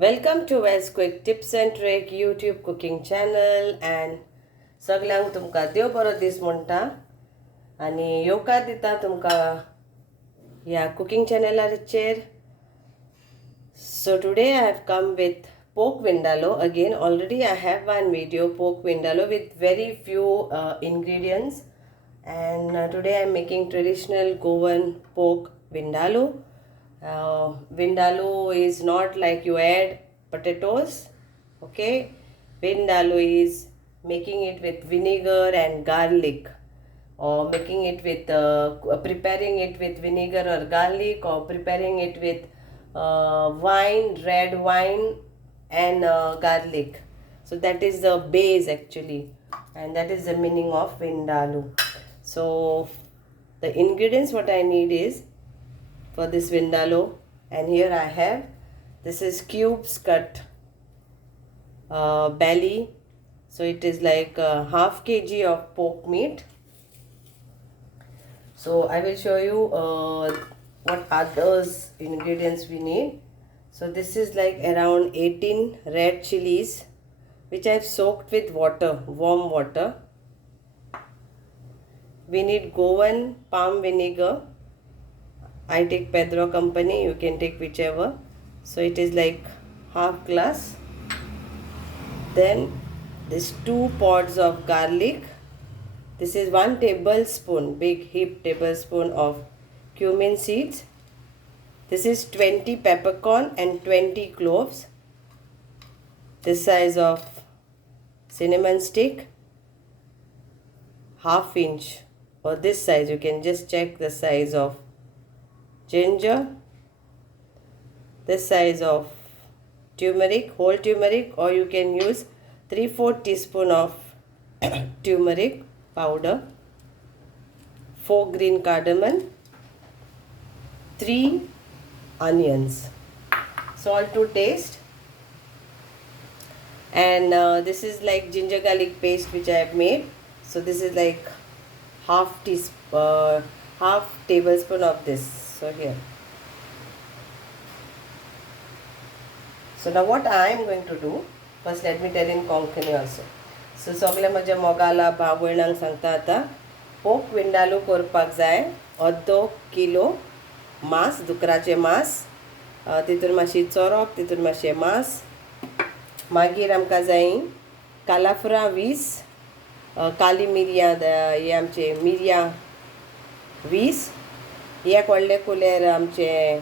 Welcome to Wes Quick Tips and Trick YouTube cooking channel and सगळ्यांक तुमका देव बरो दीस म्हणटा आणि येवकार दिता तुमका ह्या cooking channelaचेर. So today I have come with pork vindaloo again. Already I have one video pork vindaloo with very few ingredients, and today I am making traditional Goan pork vindaloo. Vindaloo is not like you add potatoes, okay. Vindaloo is making it with vinegar and garlic, or making it with preparing it with vinegar or garlic, or preparing it with wine, red wine and garlic. So that is the base actually, and that is the meaning of Vindaloo. So the ingredients what I need is for this Vindaloo, and here I have, this is cubes cut belly. So it is like half kg of pork meat. So I will show you what others ingredients we need. So this is like around 18 red chilies which I have soaked with water, warm water. We need Goan palm vinegar. I take Pedro company, you can take whichever. So it is like half glass. Then this 2 pods of garlic. This is 1 tablespoon, big heap tablespoon of cumin seeds. This is 20 peppercorn and 20 cloves. This size of cinnamon stick, half inch, or this size, you can just check the size of ginger, this size of turmeric, whole turmeric, or you can use 3/4 teaspoon of turmeric powder, 4 green cardamom, 3 onions, salt to taste, and this is like ginger garlic paste which I have made. So this is like half tablespoon of this. So here. So now what I am going to do, first let me tell in Konkan also. So सगळे माझ्या मोगाला भाव भयणांक सांगता आता पोक विंडालू करपाक जाय अर्दो kilo मांस, दुकराचें मांस, तितून मातशी चोरोप, तितून मातशें मांस. मागीर आमकां जाय कालाफ्रां 20, काली मिरयां हे आमचे मिरयां 20, एक व्हडले कुलेर आमचे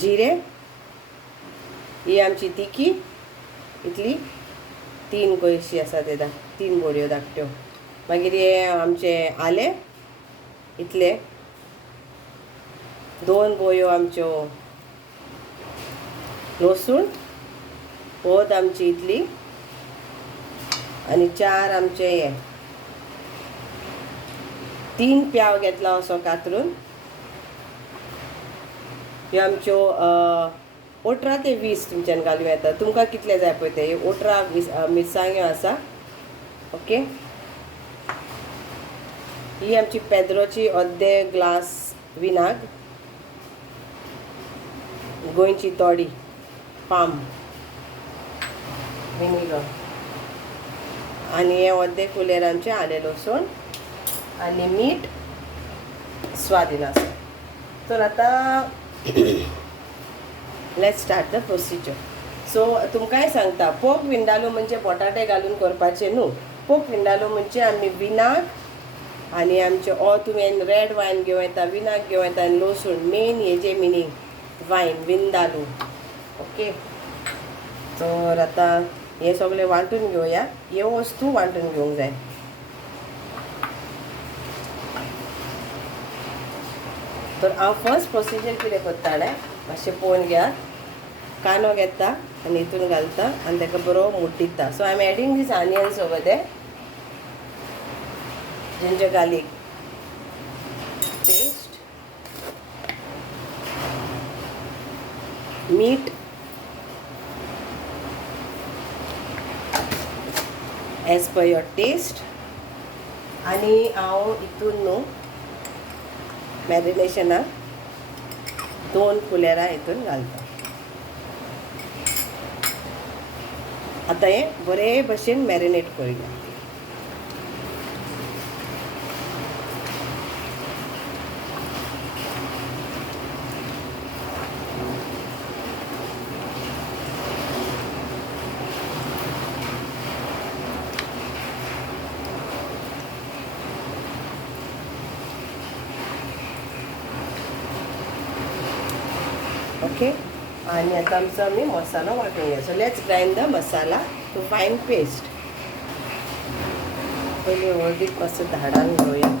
जिरे, ही आमची तिकी इतली 3 गोयशी आसा ते 3 बोडयो धाकट्यो. मागीर हे आमचे आले इतले, 2 बोयो आमच्यो लसूण, पोत आमची इतली, आनी 4 आमचे हे 3 प्याव घेतला असो कातरून. ह्यो आमच्यो 18 ते 20 तुमच्यान घालूं येता, तुमकां कितले जाय पळय ते 18 मिरसांग्यो आसा, ओके. ही आमची पेद्रोची अर्दे ग्लास विनाग, गोंयची तोडी पाम विनेगर, आनी हे अर्दे कुलेर आमचे आले लसूण, आनी मीठ स्वादीन आसा. तर आतां लेट्स स्टार्ट द प्रोसिजर. सो तुमकांय सांगता, पोक विंडालू म्हणजे बटाटे घालून करपाचे न्हू. पोक विंडालू म्हणजे आमी विनाग आनी आमचे तुमी रेड वायन घेवं येता, विनाग घेवं येता, आनी लसूण, मेन हेजे मिनींग वायन विंदालू, ओके. तर आतां हे सगळे वांटून घेवया, हे वस्तू वांटून घेवंक जाय. तर हांव फर्स्ट प्रोसिजर कितें करता जाल्यार मातशें पळोवन घेयात. कांदो घेता आनी हितून घालता आनी ताका बरो मुड्डिता. So I am adding this onions over there, ginger garlic paste, मीठ एज पर युअर टेस्ट, आनी हांव हितून न्हू मॅरिनेशनाक 2 कुलेरां हितून घालता. आता हे बरे भशेन मॅरिनेट करूया. ओके, आणि आता आमचा आम्ही मसाला वाटून घ्या. So let's grind the masala to fine paste. पहिले हळदीत मस्त धाडान घेऊया.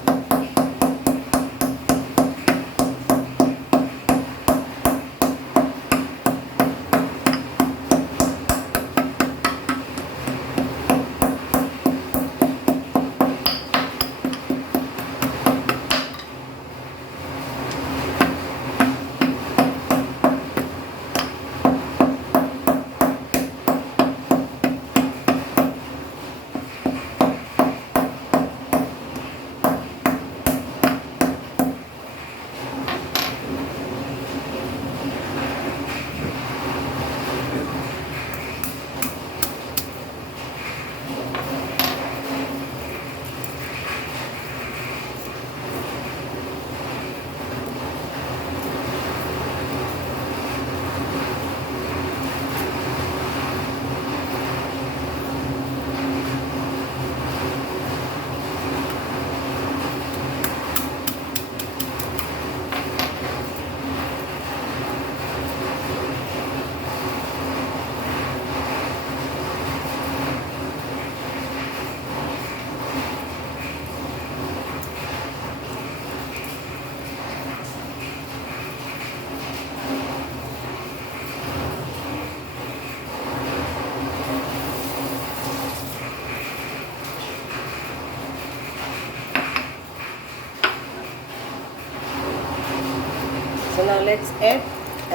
So now let's add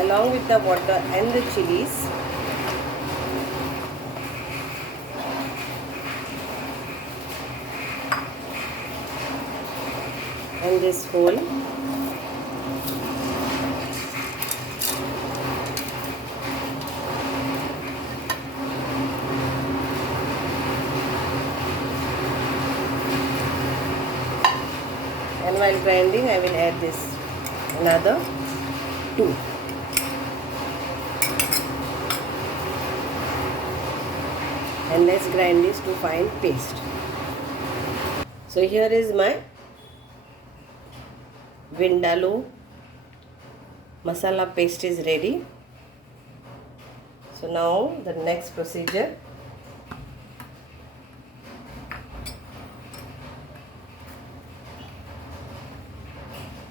along with the water and the chilies and this whole and while grinding I will add this another 2. And let's grind this to fine paste. So here is my Vindaloo masala paste is ready. So now the next procedure,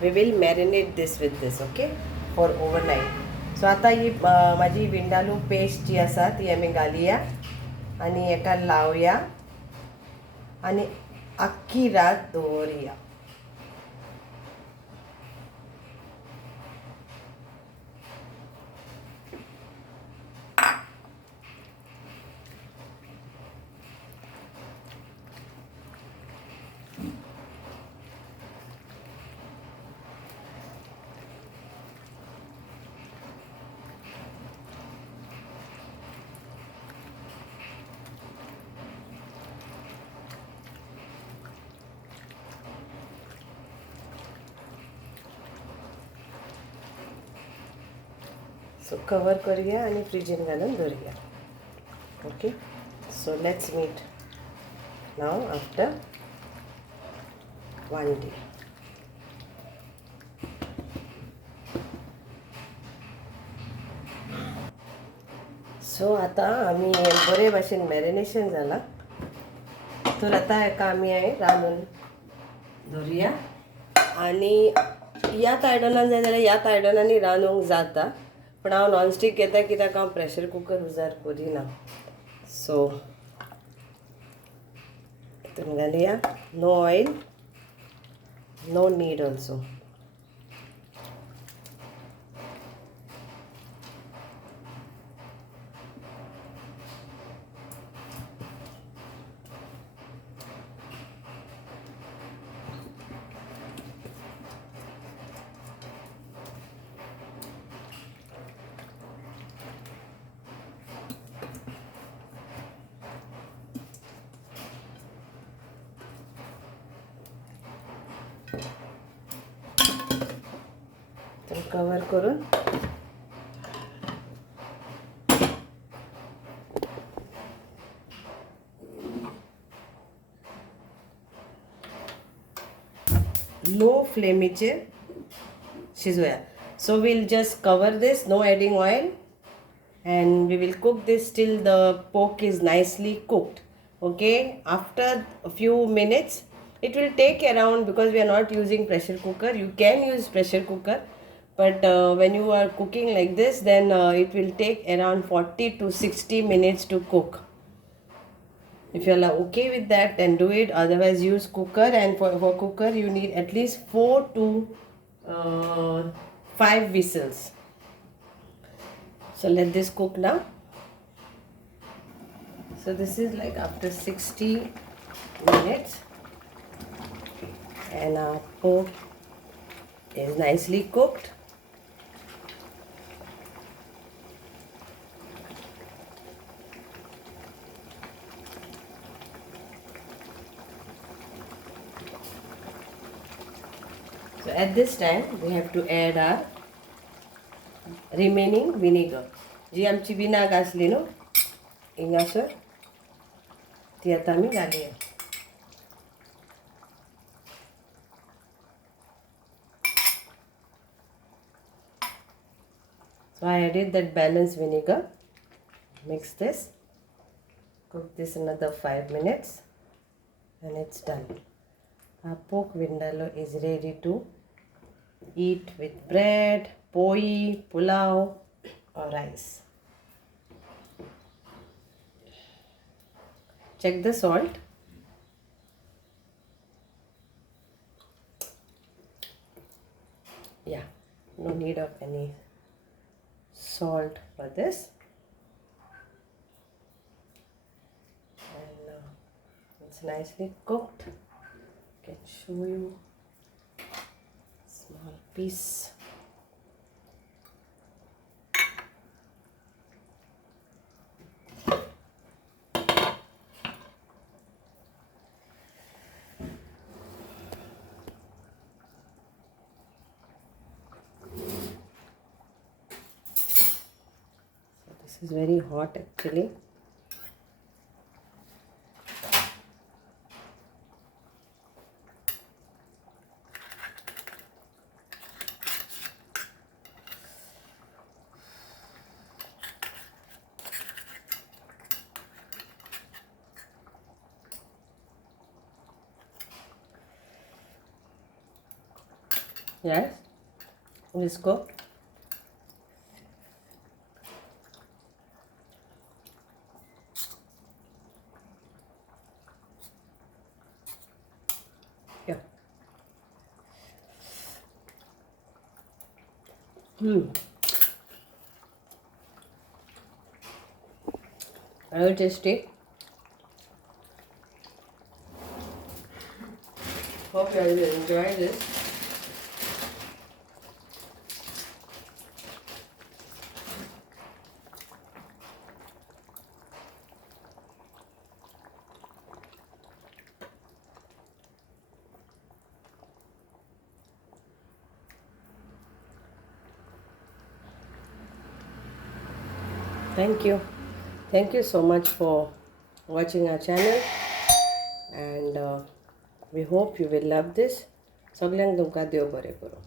we will marinate this with this, okay, for overnight. So आता ही माझी vindaloo paste जी आसा ती आमी घालुया आणि एका लावया आणि आख्खी रात दवरया. So cover करूया आणि फ्रीजन घालून दवरूया. Okay, so let's meet now after 1 day. So आता आम्ही बरे भाशेन मॅरिनेशन जाला. तर आता एका आम्ही रांदून दवरूया आणि ह्याच आयदनान जाय जाल्यार ह्याच आयदनांनी रांदूंक जाता, पण हांव नॉनस्टिक घेता कित्याक हांव प्रेशर कुकर उजार करिना. सो हितून घालुया. No oil, no need also. तर कवर करून low फ्लेमीचेर शिजवूया. So we'll just cover this, no adding oil, and we will cook this till the pork is nicely cooked. Okay, after a few minutes, it will take around, because we are not using pressure cooker, you can use pressure cooker, but when you are cooking like this, then it will take around 40 to 60 minutes to cook. If you are okay with that, then do it. Otherwise, use cooker, and for cooker you need at least 4 to 5 whistles. So let this cook now. So this is like after 60 minutes, and our pork is nicely cooked. So at this time we have to add our remaining vinegar. जी आमची विनाग आसली न्हू हिंगासर ती आतां आमी घालुया. So I added that balanced vinegar. Mix this. Cook this another 5 minutes, and it's done. Our pork vindaloo is ready to eat with bread, poi, pulao, or rice. Check the salt. Yeah, no need of any salt for this. And it's nicely cooked. I can show you small piece. This is very hot actually. Yes, let's go. Yeah. Very tasty. Hope you will enjoy this. Thank you. Thank you so much for watching our channel, and we hope you will love this. सगळ्यांक तुमकां देव बरें करूं.